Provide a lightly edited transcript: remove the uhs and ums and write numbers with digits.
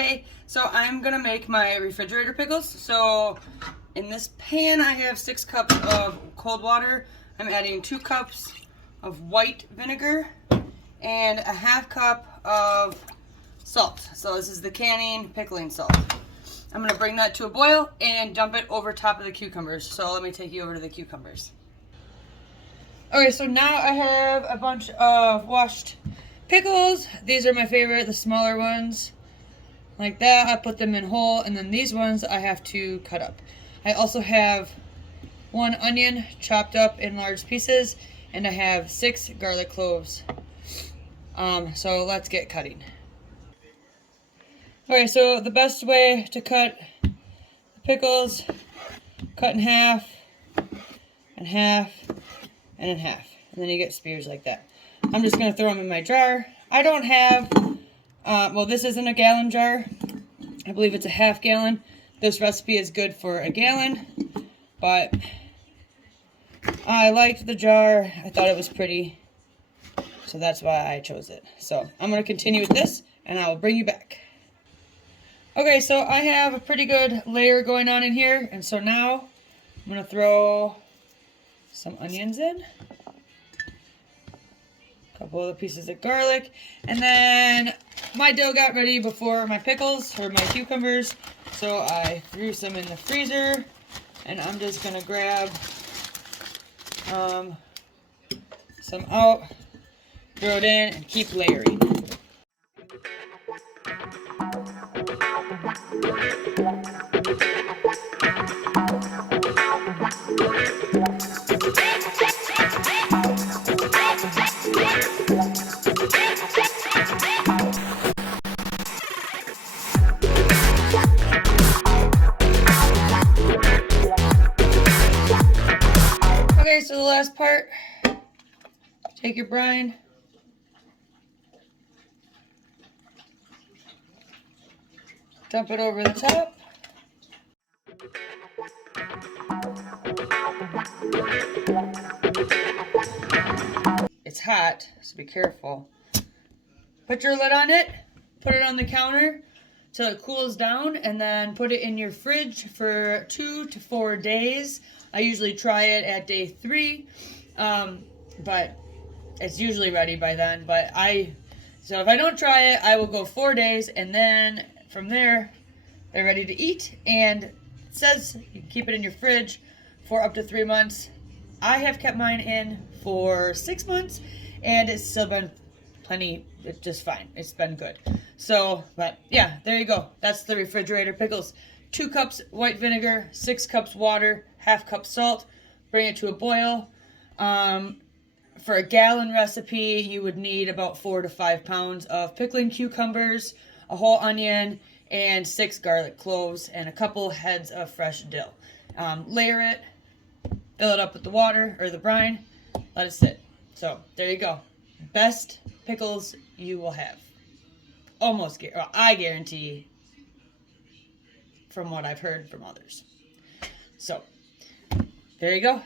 Hey, so I'm gonna make my refrigerator pickles. So in this pan I have 6 cups of cold water. I'm adding 2 cups of white vinegar and a half cup of salt. So this is the canning pickling salt. I'm gonna bring that to a boil and dump it over top of the cucumbers. So let me take you over to the cucumbers. Okay, so now I have a bunch of washed pickles. These are my favorite, the smaller ones. Like that, I put them in whole, and then these ones I have to cut up. I also have 1 onion chopped up in large pieces, and I have 6 garlic cloves. So let's get cutting. Okay, so the best way to cut the pickles, cut in half, and half, and in half. And then you get spears like that. I'm just going to throw them in my jar. I don't have, well, this isn't a gallon jar. I believe it's a half gallon. This recipe is good for a gallon, but I liked the jar. I thought it was pretty, so that's why I chose it. So I'm going to continue with this, and I will bring you back. Okay, so I have a pretty good layer going on in here, and so now I'm going to throw some onions in. Couple of pieces of garlic, and then my dough got ready before my pickles or my cucumbers, so I threw some in the freezer, and I'm just gonna grab some out, throw it in, and keep layering. Okay, so the last part, take your brine, dump it over the top. It's hot, so be careful. Put your lid on it, put it on the counter till it cools down, and then put it in your fridge for 2 to 4 days. I usually try it at day 3, but it's usually ready by then. So if I don't try it, I will go 4 days, and then from there, they're ready to eat. And it says you can keep it in your fridge for up to 3 months. I have kept mine in for 6 months, and it's still been plenty, it's just fine. It's been good. So, but yeah, there you go. That's the refrigerator pickles. 2 cups white vinegar, 6 cups water, half cup salt. Bring it to a boil. For a gallon recipe, you would need about 4 to 5 pounds of pickling cucumbers, a whole onion, and 6 garlic cloves, and a couple heads of fresh dill. Layer it, fill it up with the water or the brine, let it sit. So there you go. Best pickles you will have. Almost, well, I guarantee from what I've heard from others. So there you go.